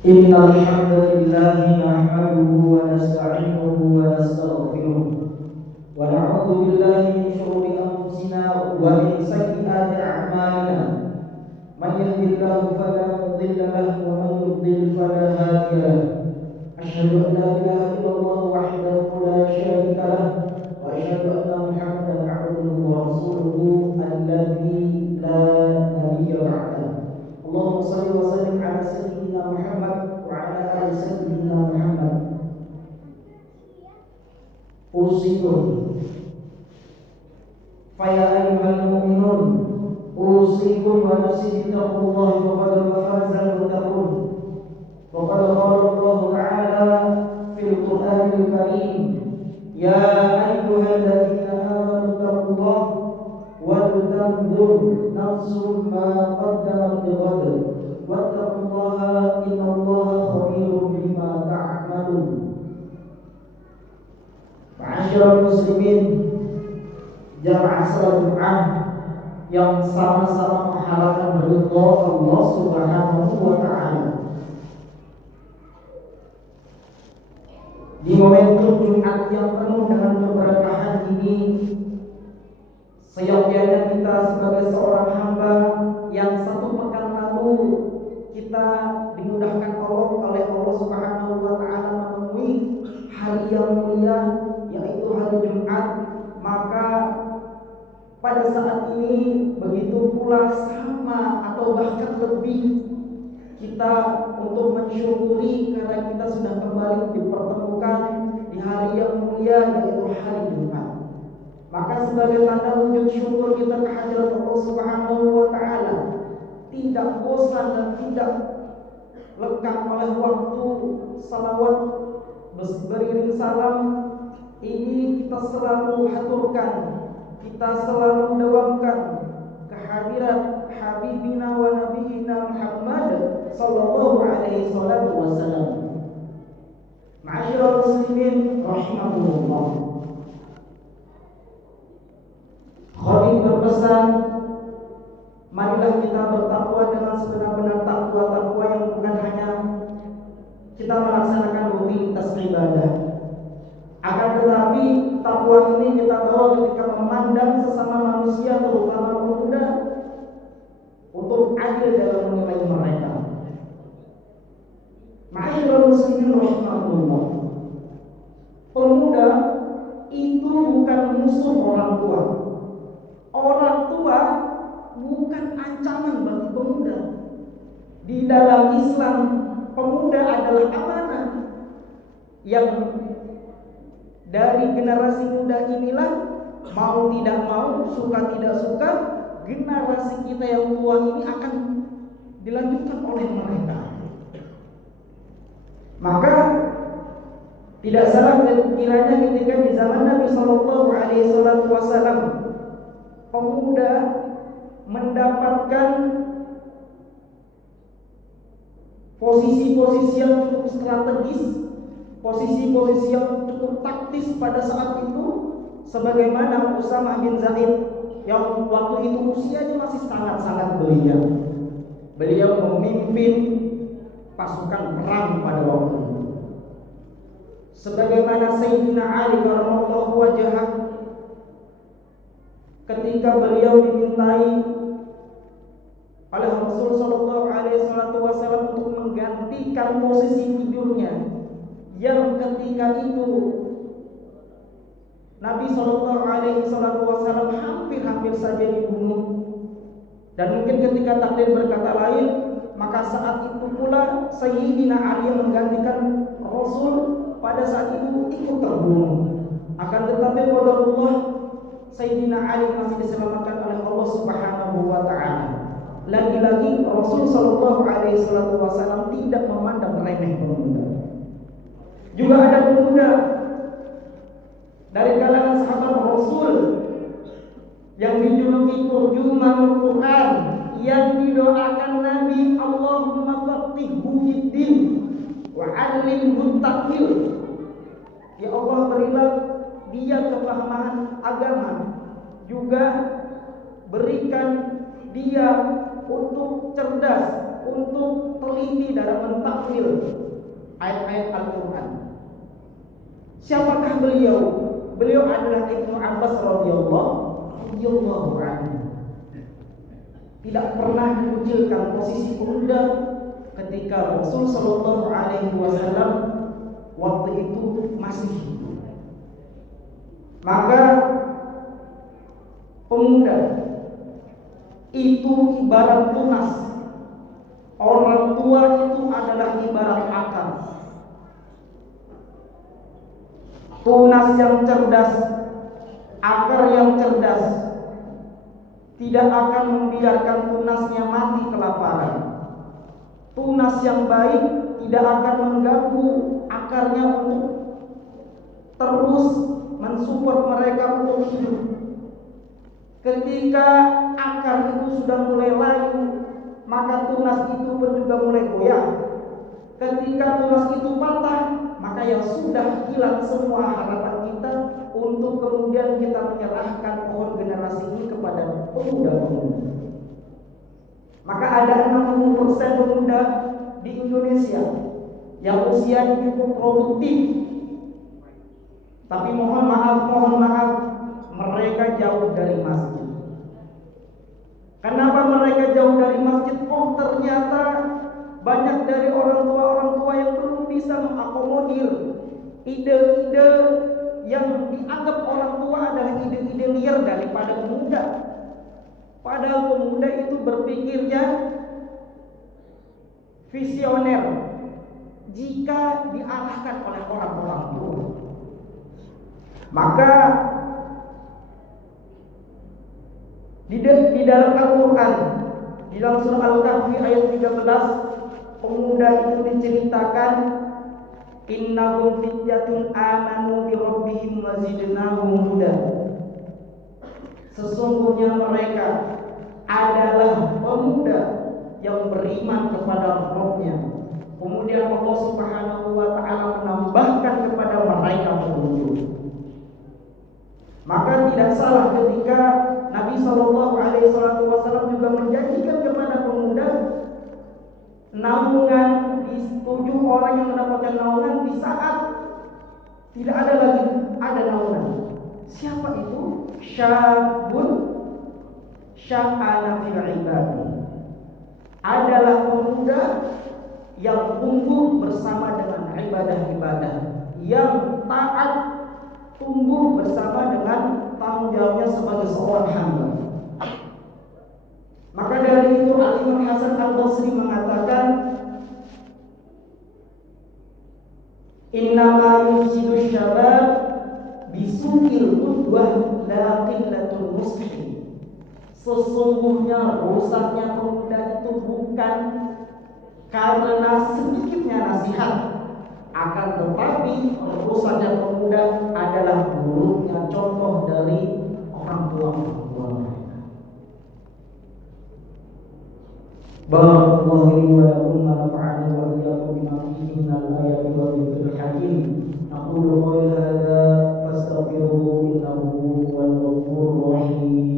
إن الحمد لله نحمده ونستعينه ونستغفره ونعوذ بالله من شرور أنفسنا ومن سيئات أعمالنا من يهد الله فلا مضل له ومن يضلل فلا هادي له أشهد أن لا إله إلا الله وحده لا شريك له وأشهد أن محمدا عبده ورسوله الذي لا نبي بعده اللهم صل وسلم على سيدنا محمد وعلى آل سيدنا محمد أوصيكم فيا أيها المؤمنون أوصيكم ونفسي بتقوى الله فقد فاز المتقون وقد قال الله تعالى في القرآن الكريم يا أيها الذين آمنوا اتقوا الله ولتنظر نفس ما قدمت لغد واتقوا الله إن الله خبير بما تعملون. Ma'asyiral muslimin, jamaah salat Jumat yang sama-sama mengharapkan ridha Allah Subhanahu wa taala. Di momentum Jumat yang penuh dengan keberkahan ini, seyogyanya kita sebagai seorang hamba yang satu pekan lalu kita dimudahkan oleh Allah Subhanahu wa taala menemui hari yang mulia yaitu hari Jumat, maka pada saat ini begitu pula sama atau bahkan lebih kita untuk mensyukuri karena kita sudah kembali dipertemukan di hari yang mulia yaitu hari Jumat. Maka sebagai tanda wujud syukur kita kehadirat Allah Subhanahu wa taala, tidak bosan dan tidak lekang oleh waktu salawat beriring salam ini kita selalu haturkan, kita selalu dawamkan kehadirat Habibina wa Nabiyina Muhammad sallallahu alaihi wasallam. Ma'asyiral muslimin rahimakumullah. Khalid berpesan, marilah kita bertakwa dengan sebenar-benar takwa yang bukan hanya kita melaksanakan rutinitas ibadah, akan tetapi takwa ini kita bawa ketika memandang sesama manusia terutama pemuda untuk adil dalam menilai mereka. Ma'asyiral muslimin rahimakumullah. Pemuda itu bukan musuh orang tua. Orang tua bukan ancaman bagi pemuda. Di dalam Islam, pemuda adalah amanah yang dari generasi muda inilah mau tidak mau, suka tidak suka, generasi kita yang tua ini akan dilanjutkan oleh mereka. Maka tidak salah kiranya ketika di zaman Nabi Sallallahu Alaihi Wasallam pemuda mendapatkan posisi-posisi yang cukup strategis, posisi-posisi yang cukup taktis pada saat itu, sebagaimana Usamah bin Zaid yang waktu itu usianya masih sangat-sangat belia. Beliau memimpin pasukan perang pada waktu itu. Sebagaimana Sayyidina Ali karramallahu wajhah ketika beliau dimintai oleh Rasul sallallahu alaihi wasallam untuk menggantikan posisi tidurnya yang ketika itu Nabi sallallahu alaihi wasallam hampir saja dibunuh, dan mungkin ketika takdir berkata lain, maka saat itu pula Sayyidina Ali yang menggantikan Rasul pada saat itu ikut terbunuh. Akan tetapi qadarullah Sayyidina Ali masih diselamatkan oleh Allah Subhanahu wa taala. Lagi-lagi Rasul sallallahu alaihi wasallam tidak memandang remeh pemuda. Juga ada pemuda dari kalangan sahabat Rasul yang dijuluki turjumanul Quran, yang didoakan Nabi, Allahumma faqihhu fid-din wa 'allimhu at-ta'wil. Ya Allah, berilah dia kepahaman agama, juga berikan dia untuk cerdas untuk teliti dalam mentakwil ayat-ayat Al-Quran. Siapakah beliau? Beliau adalah Ibnu Abbas radhiyallahu anhu. Tidak pernah dikucilkan posisi pemuda ketika Rasul sallallahu alaihi wasallam waktu itu masih hidup. Maka pemuda itu ibarat tunas. Orang tua itu adalah ibarat akar. Tunas yang cerdas, akar yang cerdas tidak akan membiarkan tunasnya mati kelaparan. Tunas yang baik tidak akan mengganggu akarnya untuk terus mensupport mereka untuk hidup. Ketika akar itu sudah mulai layu, maka tunas itu pun juga mulai goyah. Ketika tunas itu patah, maka yang sudah hilang semua harapan kita untuk kemudian kita menyerahkan pohon generasi ini kepada pemuda-pemuda. Maka ada 60% pemuda di Indonesia yang usianya cukup produktif, tapi mohon maaf, mereka jauh dari masjid. Kenapa mereka jauh dari masjid? Oh, ternyata banyak dari orang tua yang belum bisa mengakomodir ide-ide yang dianggap orang tua adalah ide-ide liar daripada pemuda. Padahal pemuda itu berpikirnya visioner jika diarahkan oleh orang-orang tua. Maka di dalam Al-Quran, di dalam surah Al-Kahfi ayat 13, pemuda itu diceritakan, innahum fityatun amanu bi rabbihim wa zidnahum huda. Sesungguhnya mereka adalah pemuda yang beriman kepada Rabb-nya. Kemudian Allah Subhanahu wa taala menambahkan kepada mereka petunjuk. Maka tidak salah ketika Nabi Shallallahu Alaihi Wasallam juga menjanjikan kepada pemuda naungan di 7 orang yang mendapatkan naungan di saat tidak ada lagi ada naungan. Siapa itu? Syabun sya'ana fil ibadi. Adalah pemuda yang tumbuh bersama dengan ibadah-ibadah, yang taat, tumbuh bersama dengan tanggung jawabnya sebagai seorang hamba. Maka dari itu Al-Imam Hasan Al-Basri mengatakan, innama yufsidu syabab bisukil qudwah la qillatul muslim. Sesungguhnya rusaknya pemuda itu bukan karena sedikitnya nasihat, akan tetapi rusaknya pemuda adalah buruknya contoh dari orang tua mereka. Barakallahu li wa lakum wa nafa'ani wa iyyakum bima fihi min al-ayati wa dhikril hakim. Aqulu qawli hadza fastaghfiruhu innahu huwal ghafurur rahim.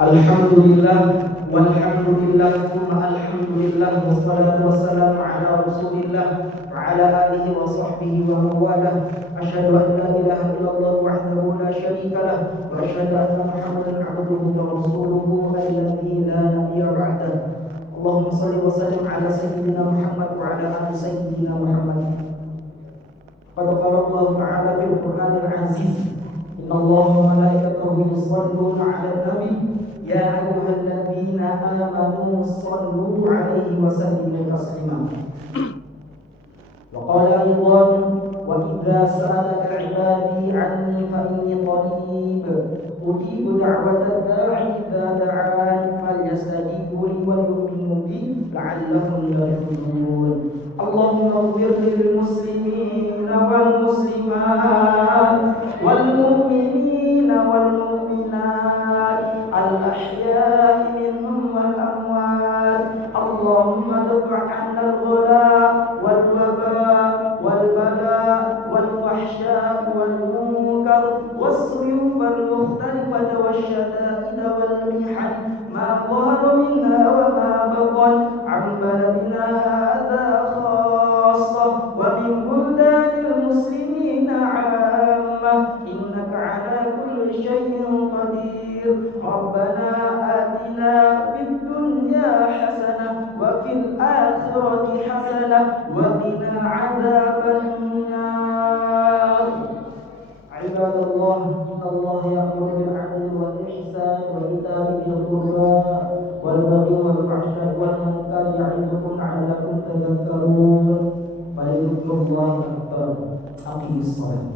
Alhamdulillah walhamdulillah thumma alhamdulillah wassalatu wassalamu ala rasulillah wa ala alihi wa sahbihi wa mawalah. Asyhadu an la ilaha illallah wahdahu la syarika lah wa asyhadu anna Muhammadan abduhu wa rasuluhu alladzi la nabiyya ba'dah. Allahumma shalli wa sallim ala sayyidina Muhammad wa ala ali sayyidina Muhammad. Qad qala Allah ta'ala fil Qur'anil 'aziz, inna Allaha wa malaikatahu yusholluna 'alan nabi ya ayyuhalladzina amanu shallu 'alaihi wa sallimu taslima. Wa qala aydan wa وإذا سألك عبادي عني فإني قريب أجيب دعوة الداعي إذا دعان فليستجيبوا لي وليؤمنوا بي لعلهم يرشدون. اللهم اغفر للمسلمين والمسلمات والمؤمنين والمؤمنات الأحياء منهم والأموات. اللهم ادفع عنا الغلاء والوباء والبلاء والفحشاء والمنكر والسيوف المختلفة والشدائد والمحن ما ظهر منها وما بطن عن بلدنا هذا خاصة ومن بلدان المسلمين عامة إنك على كل شيء قدير. ربنا آتنا في الدنيا حسنة وفي الآخرة حسنة وقنا عذاب النار. عباد الله إن الله يأمر بالعدل والإحسان وإيتاء ذي القربى والبغي والفحشاء والمنكر يعظكم لعلكم تذكرون. فلذكر الله أكبر. أقم الصلاة.